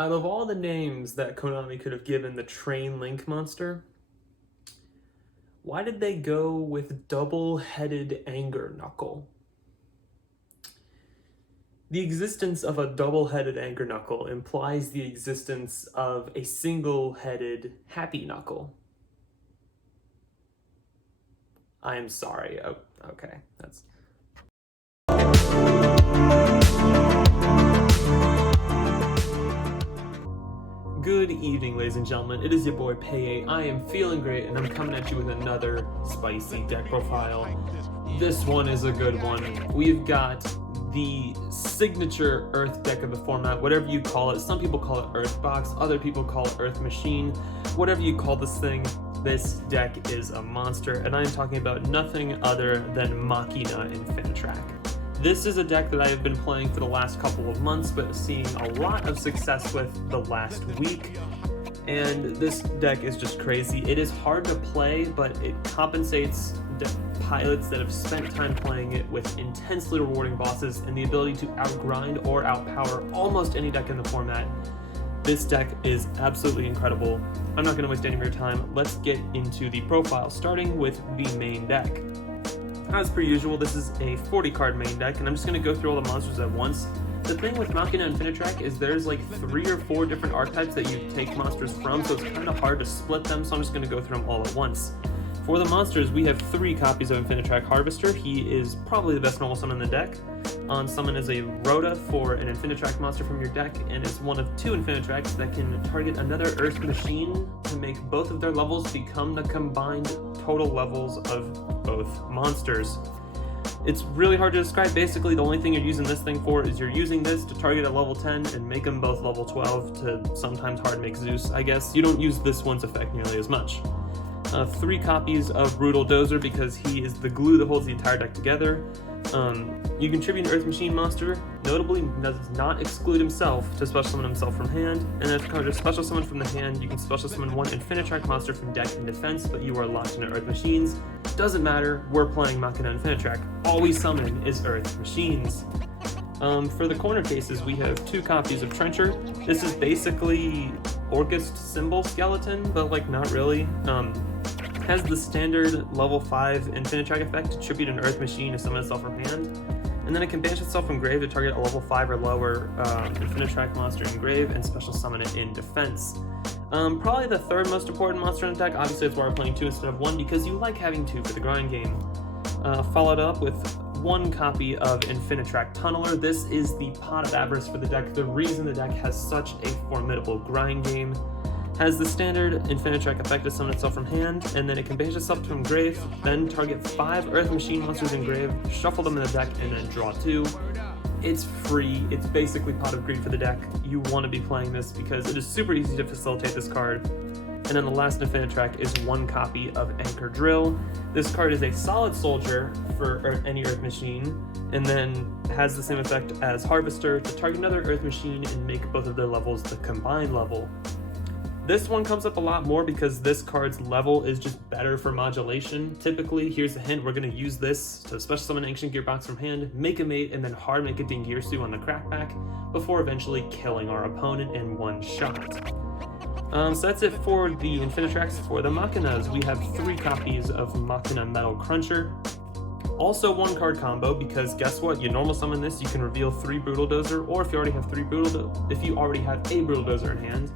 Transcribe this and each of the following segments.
Out of all the names that Konami could have given the Train Link monster, why did they go with double-headed Anger Knuckle? The existence of a double-headed Anger Knuckle implies the existence of a single-headed Happy Knuckle. I am sorry. Oh, okay, that's... Good evening, ladies and gentlemen. It is your boy Pei. I am feeling great, and I'm coming at you with another spicy deck profile. This one is a good one. We've got the signature Earth deck of the format, whatever you call it. Some people call it Earth Box, other people call it Earth Machine. Whatever you call this thing, this deck is a monster, and I'm talking about nothing other than Machina Infinitrack. This is a deck that I have been playing for the last couple of months, but seeing a lot of success with the last week. And this deck is just crazy. It is hard to play, but it compensates pilots that have spent time playing it with intensely rewarding bosses and the ability to outgrind or outpower almost any deck in the format. This deck is absolutely incredible. I'm not going to waste any of your time. Let's get into the profile, starting with the main deck. As per usual, this is a 40-card main deck, and I'm just going to go through all the monsters at once. The thing with Machina Infinitrack is there's like 3 or 4 different archetypes that you take monsters from, so it's kind of hard to split them, so I'm just going to go through them all at once. For the monsters, we have 3 copies of Infinitrack Harvester. He is probably the best normal summon in the deck. On summon is a Rhoda for an Infinitrack monster from your deck, and is one of 2 Infinitracks that can target another Earth Machine to make both of their levels become the combined total levels of both monsters. It's really hard to describe. Basically, the only thing you're using this thing for is you're using this to target at level 10 and make them both level 12 to sometimes hard make Zeus, I guess. You don't use this one's effect nearly as much. 3 copies of Brutal Dozer because he is the glue that holds the entire deck together. You can tribute an Earth Machine monster, notably does not exclude himself to special summon himself from hand, and if you special summon from the hand, you can special summon 1 Infinitrack monster from deck in defense, but you are locked into Earth Machines. Doesn't matter, we're playing Machina Infinitrack. All we summon is Earth Machines. For the corner cases, we have 2 copies of Trencher. This is basically Orchest Symbol Skeleton, but like not really. Has the standard level 5 Infinitrack effect to tribute an Earth Machine to summon itself from hand, and then it can banish itself from grave to target a level 5 or lower Infinitrack monster in grave and special summon it in defense. Probably the 3rd most important monster in the deck. Obviously that's why we're playing 2 instead of 1, because you like having 2 for the grind game. Followed up with 1 copy of Infinitrack Tunneler. This is the pot of avarice for the deck. The reason the deck has such a formidable grind game. Has the standard Infinitrack effect to summon itself from hand, and then it can banish itself from grave, then target 5 Earth Machine monsters in grave, shuffle them in the deck, and then draw 2. It's free. It's basically Pot of Greed for the deck. You want to be playing this because it is super easy to facilitate this card. And then the last Infinitrack is 1 copy of Anchor Drill. This card is a solid soldier for any Earth Machine, and then has the same effect as Harvester to target another Earth Machine and make both of their levels the combined level. This one comes up a lot more because this card's level is just better for modulation. Typically, here's a hint, we're going to use this to special summon Ancient Gearbox from hand, make a mate, and then hard make a Dingirsu on the crackback, before eventually killing our opponent in 1 shot. So that's it for the Infinitracks. For the Machinas, we have 3 copies of Machina Metal Cruncher. Also 1 card combo, because guess what? You normal summon this, you can reveal 3 Brutal Dozer, or if you already have a Brutal Dozer in hand,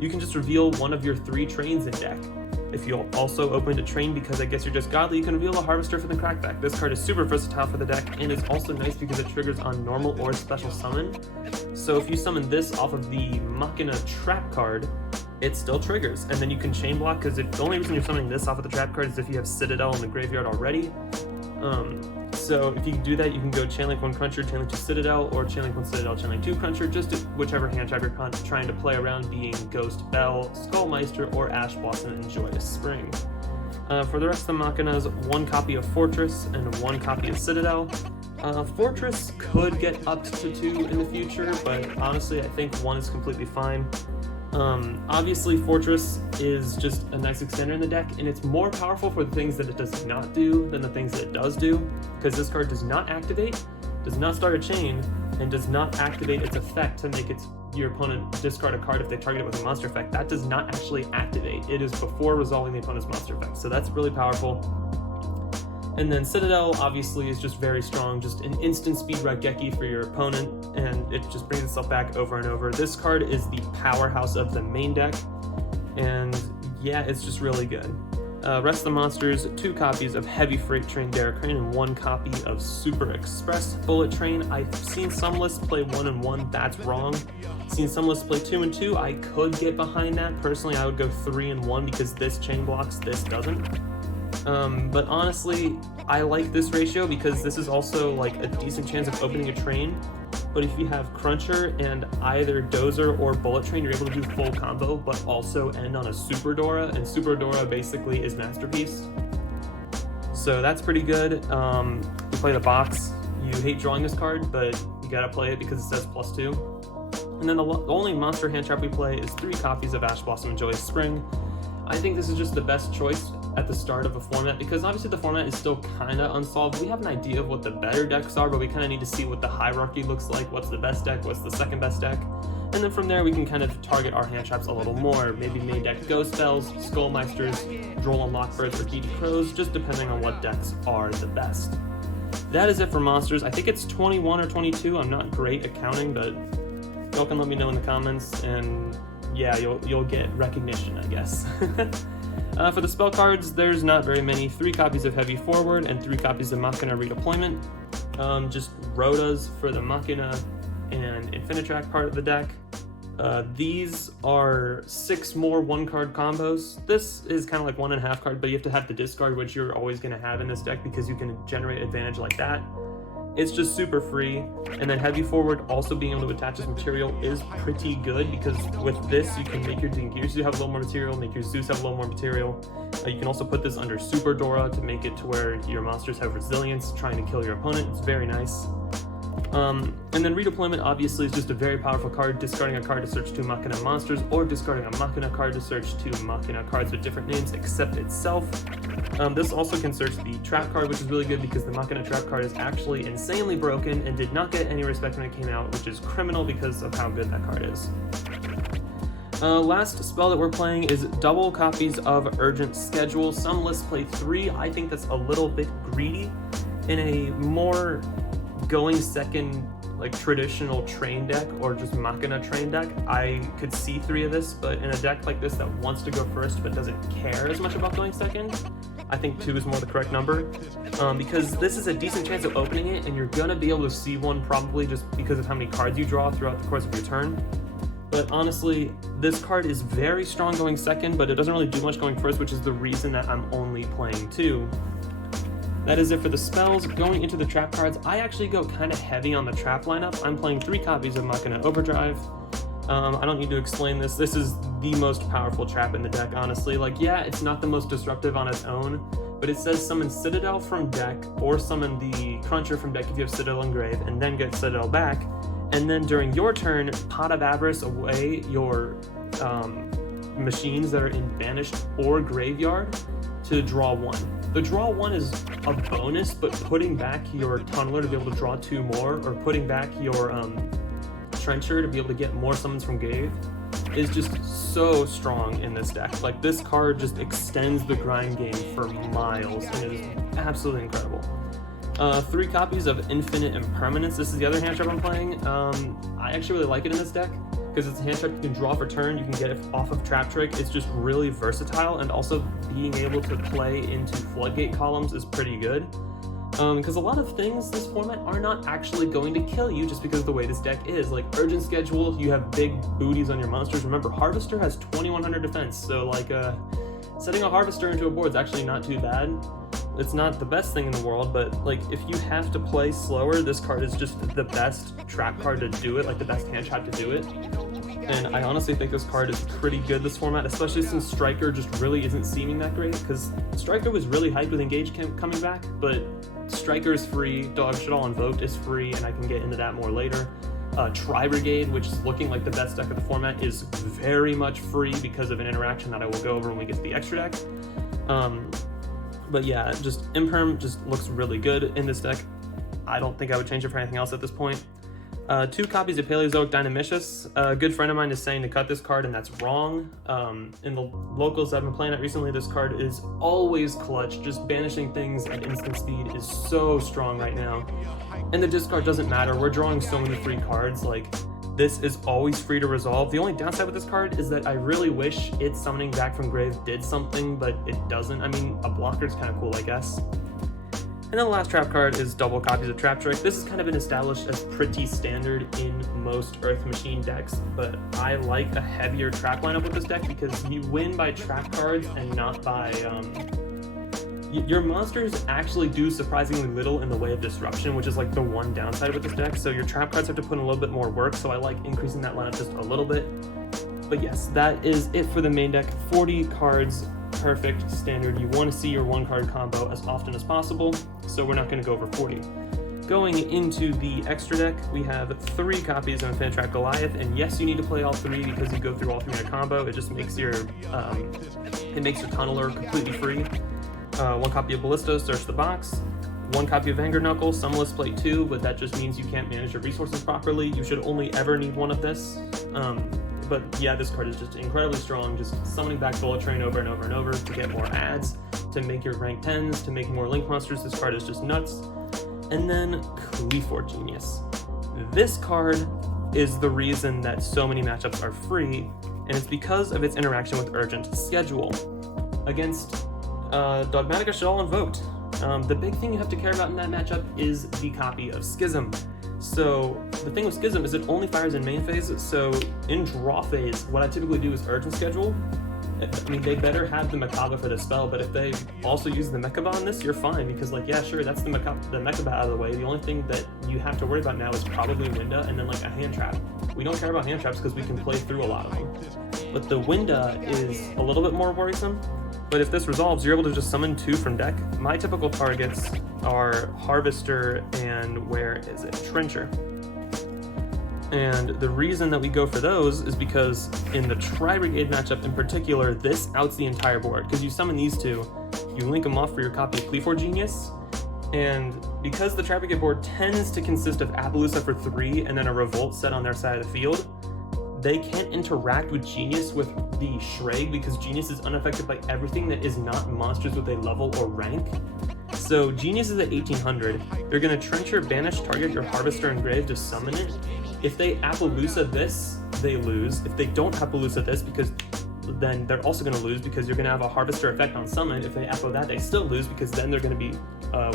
you can just reveal 1 of your 3 trains in deck. If you also open to train because I guess you're just godly, you can reveal a Harvester for the crackback. This card is super versatile for the deck, and it's also nice because it triggers on normal or special summon. So if you summon this off of the Machina Trap card, it still triggers, and then you can chain block, because the only reason you're summoning this off of the Trap card is if you have Citadel in the graveyard already. So if you can do that, you can go Chainlink 1 Cruncher, Chainlink 2 Citadel, or Chainlink 1 Citadel, Chainlink 2 Cruncher, just whichever hand type you're trying to play around, being Ghost Bell, Skullmeister, or Ash Blossom and Joyous Spring. For the rest of the Machinas, 1 copy of Fortress and 1 copy of Citadel. Fortress could get up to 2 in the future, but honestly I think 1 is completely fine. Obviously Fortress is just a nice extender in the deck, and it's more powerful for the things that it does not do than the things that it does do, because this card does not activate, does not start a chain, and does not activate its effect to make its your opponent discard a card if they target it with a monster effect, that does not actually activate. It is before resolving the opponent's monster effect, so that's really powerful. And then Citadel obviously is just very strong, just an instant speed Raigeki for your opponent, and it just brings itself back over and over. This card is the powerhouse of the main deck, and yeah, it's just really good. Rest of the monsters, 2 copies of Heavy Freight Train Derek Crane and 1 copy of Super Express Bullet Train. I've seen some lists play 1 and 1, that's wrong. Seen some lists play 2 and 2, I could get behind that. Personally, I would go 3 and 1 because this chain blocks, this doesn't. But honestly, I like this ratio because this is also like a decent chance of opening a train. But if you have Cruncher and either Dozer or Bullet Train, you're able to do full combo, but also end on a Super Dora, and Super Dora basically is Masterpiece. So that's pretty good. You play the box. You hate drawing this card, but you gotta play it because it says +2. And then the only monster hand trap we play is 3 copies of Ash Blossom and Joyous Spring. I think this is just the best choice at the start of a format because obviously the format is still kind of unsolved. We have an idea of what the better decks are, but we kind of need to see what the hierarchy looks like, what's the best deck, what's the second best deck, and then from there we can kind of target our hand traps a little more. Maybe main deck Ghost Spells, Skullmeisters, Droll and Lockbirds, or Geedy Crows, just depending on what decks are the best. That is it for monsters. I think it's 21 or 22. I'm not great at counting, but y'all can let me know in the comments, and yeah, you'll get recognition, I guess. For the spell cards, there's not very many. 3 copies of Heavy Forward and 3 copies of Machina Redeployment. Just Rotas for the Machina and Infinitrack part of the deck. These are 6 more 1-card combos. This is kind of like 1.5 card, but you have to have the discard, which you're always going to have in this deck because you can generate advantage like that. It's just super free, and then Heavy Forward also being able to attach this material is pretty good because with this you can make your Dingirsu have a little more material, make your Zeus have a little more material. You can also put this under Super Dora to make it to where your monsters have resilience trying to kill your opponent. It's very nice. And then Redeployment obviously is just a very powerful card, discarding a card to search 2 Machina monsters or discarding a Machina card to search 2 Machina cards with different names except itself. This also can search the Trap card, which is really good because the Machina Trap card is actually insanely broken and did not get any respect when it came out, which is criminal because of how good that card is. Last spell that we're playing is double copies of Urgent Schedule. Some lists play 3. I think that's a little bit greedy. In a more going second, like traditional train deck or just Machina train deck, I could see 3 of this, but in a deck like this that wants to go first but doesn't care as much about going second, I think 2 is more the correct number, because this is a decent chance of opening it, and you're gonna be able to see one probably just because of how many cards you draw throughout the course of your turn. But honestly, this card is very strong going second, but it doesn't really do much going first, which is the reason that I'm only playing 2. That is it for the spells. Going into the trap cards, I actually go kind of heavy on the trap lineup. I'm playing 3 copies of Machina Overdrive. I don't need to explain this. This is the most powerful trap in the deck, honestly. Like, yeah, it's not the most disruptive on its own, but it says summon Citadel from deck or summon the Cruncher from deck if you have Citadel in grave, and then get Citadel back. And then during your turn, Pot of Avarice away your machines that are in banished or graveyard to draw 1. The draw 1 is a bonus, but putting back your Tunneler to be able to draw 2 more, or putting back your Trencher to be able to get more summons from grave, is just so strong in this deck. Like, this card just extends the grind game for miles, and it is absolutely incredible. 3 copies of Infinite Impermanence. This is the other hand trap I'm playing. I actually really like it in this deck because it's a hand trap you can draw for turn, you can get it off of Trap Trick. It's just really versatile, and also being able to play into Floodgate columns is pretty good. Because a lot of things this format are not actually going to kill you just because of the way this deck is. Like Urgent Schedule, you have big booties on your monsters. Remember, Harvester has 2100 defense, so like setting a Harvester into a board is actually not too bad. It's not the best thing in the world, but like if you have to play slower, this card is just the best trap card to do it, like the best hand trap to do it. And I honestly think this card is pretty good this format, especially since Striker just really isn't seeming that great, because Striker was really hyped with Engage coming back, but Striker is free, Dog Shit All Invoked is free, and I can get into that more later. Tri-Brigade, which is looking like the best deck of the format, is very much free because of an interaction that I will go over when we get to the extra deck. But yeah, just Imperm just looks really good in this deck. I don't think I would change it for anything else at this point. 2 copies of Paleozoic Dynamicius. A good friend of mine is saying to cut this card, and that's wrong. In the locals I've been playing at recently, this card is always clutch. Just banishing things at instant speed is so strong right now. And the discard doesn't matter. We're drawing so many free cards. Like, this is always free to resolve. The only downside with this card is that I really wish its summoning back from grave did something, but it doesn't. I mean, a blocker's kind of cool, I guess. And then the last trap card is double copies of Trap Trick. This has kind of been established as pretty standard in most Earth Machine decks, but I like a heavier trap lineup with this deck because you win by trap cards and not by... your monsters actually do surprisingly little in the way of disruption, which is like the one downside with this deck, so your trap cards have to put in a little bit more work, so I like increasing that lineup just a little bit. But yes, that is it for the main deck. 40 cards. Perfect standard. You want to see your 1-card combo as often as possible, so we're not going to go over 40. Going into the extra deck, we have 3 copies of Infinitrack Goliath, and yes, you need to play all 3 because you go through all 3 in a combo. It just makes your tunneler completely free. 1 copy of Ballisto, Search the Box. 1 copy of Anger Knuckle, Summonless play 2, but that just means you can't manage your resources properly. You should only ever need 1 of this. But yeah, this card is just incredibly strong, just summoning back Bullet Train over and over and over to get more adds, to make your rank 10s, to make more Link monsters. This card is just nuts. And then Qliphort Genius. This card is the reason that so many matchups are free, and it's because of its interaction with Urgent Schedule. Against Dogmatica Shaddoll Invoked, the big thing you have to care about in that matchup is the copy of Schism. So the thing with Schism is it only fires in main phase, so in draw phase, what I typically do is Urgent Schedule. I mean, they better have the Mechaba for the spell, but if they also use the Mechaba on this, you're fine, because like, yeah, sure, that's the Mechaba out of the way. The only thing that you have to worry about now is probably Winda and then like a hand trap. We don't care about hand traps because we can play through a lot of them. But the Winda is a little bit more worrisome. But if this resolves, you're able to just summon 2 from deck. My typical targets are Harvester and where is it? Trencher. And the reason that we go for those is because in the Tri-Brigade matchup in particular, this outs the entire board. Because you summon these 2, you link them off for your copy of Qliphort Genius, and because the Tri-Brigade board tends to consist of Appaloosa for 3 and then a Revolt set on their side of the field, they can't interact with Genius with the Shreg because Genius is unaffected by everything that is not monsters with a level or rank. So Genius is at 1800. They're going to Trencher, banish, target your Harvester and Grave to summon it. If they Appaloosa this, they lose. If they don't Appaloosa this, because then they're also going to lose because you're going to have a Harvester effect on summon. If they Appo that, they still lose because then they're going to be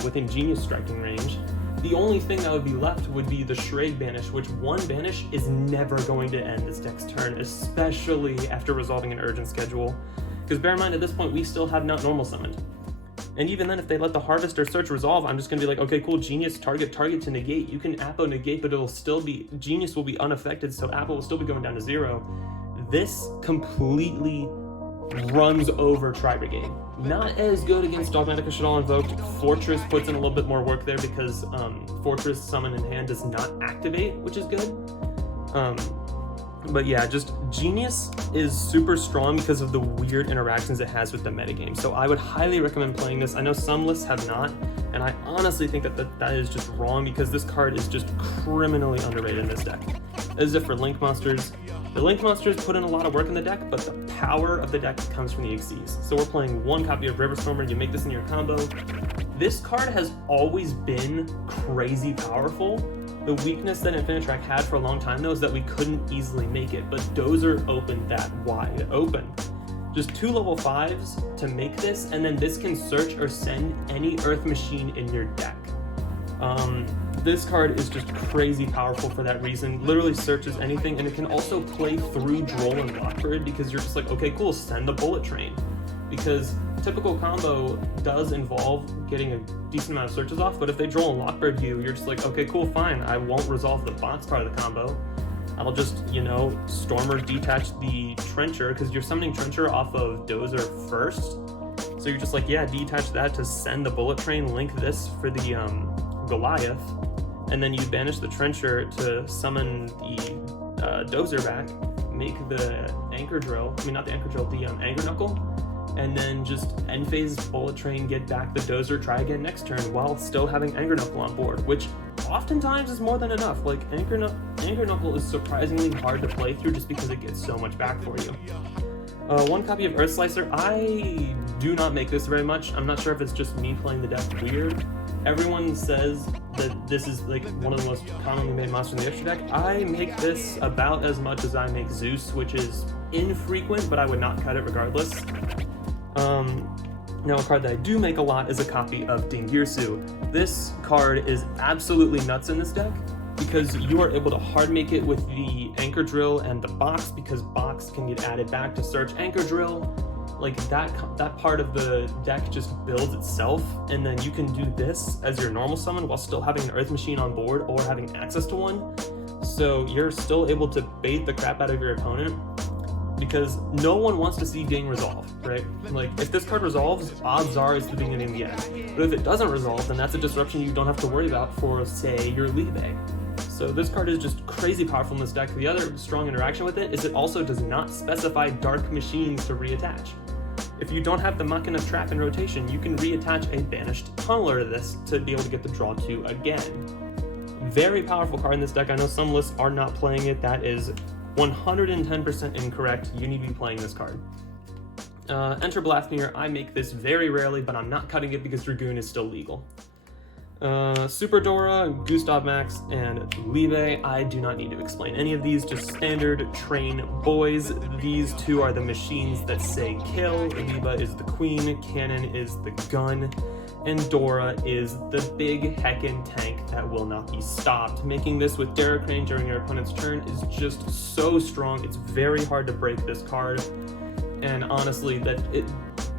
within Genius striking range. The only thing that would be left would be the Shreg banish, which 1 banish is never going to end this deck's turn, especially after resolving an Urgent Schedule. Because bear in mind, at this point, we still have not normal summoned. And even then, if they let the Harvester search resolve, I'm just going to be like, okay, cool, Genius, target to negate. You can Appo negate, but it'll still be, Genius will be unaffected, so Appo will still be going down to 0. This completely runs over Tri-Brigade. Not as good against Dogmatica Shaddoll Invoked. Fortress puts in a little bit more work there because Fortress Summon in Hand does not activate, which is good. But yeah, just Genius is super strong because of the weird interactions it has with the metagame. So I would highly recommend playing this. I know some lists have not, and I honestly think that is just wrong because this card is just criminally underrated in this deck. As if for Link monsters, the Link monsters put in a lot of work in the deck, but the power of the deck comes from the Xyz. So we're playing 1 copy of Riverstormer, you make this in your combo. This card has always been crazy powerful. The weakness that Infinitrack had for a long time though is that we couldn't easily make it, but Dozer opened that wide open. Just 2 level 5s to make this, and then this can search or send any Earth Machine in your deck. This card is just crazy powerful for that reason. Literally searches anything, and it can also play through Droll and Lockbird because you're just like, okay, cool, send the Bullet Train. Because typical combo does involve getting a decent amount of searches off, but if they Droll and Lockbird you, you're just like, okay, cool, fine, I won't resolve the box part of the combo. I'll just, Stormer detach the Trencher, because you're summoning Trencher off of Dozer first. So you're just like, yeah, detach that to send the Bullet Train, link this for the Goliath, and then you banish the Trencher to summon the Dozer back, make the Anchor Drill, not the Anchor Drill, the Anger Knuckle, and then just end phase, Bullet Train, get back the Dozer, try again next turn while still having Anger Knuckle on board, which oftentimes is more than enough. Like, Anger Knuckle is surprisingly hard to play through just because it gets so much back for you. One copy of Earth Slicer. I do not make this very much. I'm not sure if it's just me playing the deck weird. Everyone says that this is like one of the most commonly made monsters in the extra deck. I make this about as much as I make Zeus, which is infrequent, but I would not cut it regardless. Now a card that I do make a lot is a copy of Dingirsu. This card is absolutely nuts in this deck because you are able to hard make it with the Anchor Drill and the Box, because Box can get added back to search Anchor Drill. Like that part of the deck just builds itself, and then you can do this as your normal summon while still having an Earth Machine on board or having access to one. So you're still able to bait the crap out of your opponent, because no one wants to see Ding resolve, right? Like, if this card resolves, odds are it's the beginning of the end. But if it doesn't resolve, then that's a disruption you don't have to worry about for, say, your Libe. So this card is just crazy powerful in this deck. The other strong interaction with it is it also does not specify Dark Machines to reattach. If you don't have the Machina trap in rotation, you can reattach a banished tunneler to this to be able to get the draw 2 again. Very powerful card in this deck. I know some lists are not playing it. That is 110% incorrect. You need to be playing this card. Enter Blasphemir. I make this very rarely, but I'm not cutting it because Dragoon is still legal. Super Dora, Gustav Max, and Libe. I do not need to explain any of these, just standard train boys. These two are the machines that say kill. Libe is the queen, Cannon is the gun, and Dora is the big heckin' tank that will not be stopped. Making this with Derek Crane during your opponent's turn is just so strong. It's very hard to break this card, and honestly,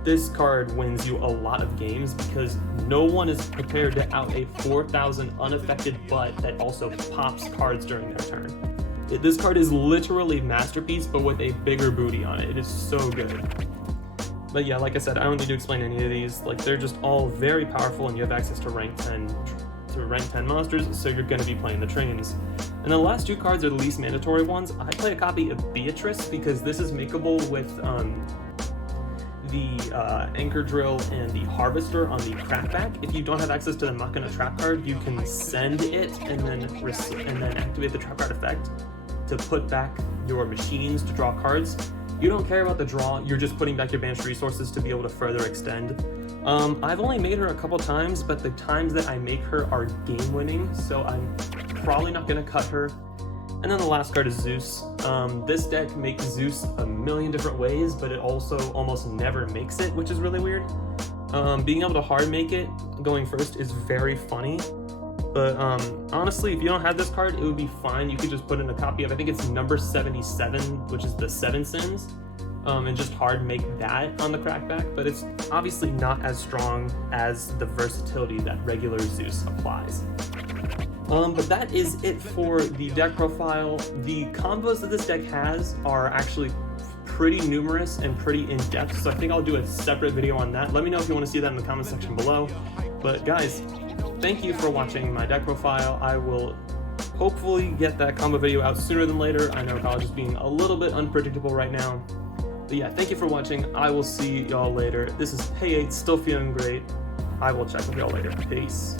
this card wins you a lot of games because no one is prepared to out a 4,000 unaffected butt that also pops cards during their turn. This card is literally Masterpiece, but with a bigger booty on it. It is so good. But yeah, like I said, I don't need to explain any of these. Like, they're just all very powerful, and you have access to rank 10 monsters, so you're going to be playing the trains. And the last two cards are the least mandatory ones. I play a copy of Beatrice because this is makeable with the Anchor Drill and the Harvester on the Crackback. If you don't have access to the Machina Trap card, you can send it and then activate the Trap card effect to put back your machines to draw cards. You don't care about the draw, you're just putting back your banished resources to be able to further extend. I've only made her a couple times, but the times that I make her are game-winning, so I'm probably not going to cut her. And then the last card is Zeus. This deck makes Zeus a million different ways, but it also almost never makes it, which is really weird. Being able to hard make it going first is very funny, but honestly, if you don't have this card, it would be fine. You could just put in a copy of, I think it's number 77, which is the 7 Sins, and just hard make that on the Crackback, but it's obviously not as strong as the versatility that regular Zeus applies. But that is it for the deck profile. The combos that this deck has are actually pretty numerous and pretty in-depth, so I think I'll do a separate video on that. Let me know if you want to see that in the comment section below. But guys, thank you for watching my deck profile. I will hopefully get that combo video out sooner than later. I know college is being a little bit unpredictable right now. But yeah, thank you for watching. I will see y'all later. This is Pay8, still feeling great. I will check with y'all later. Peace.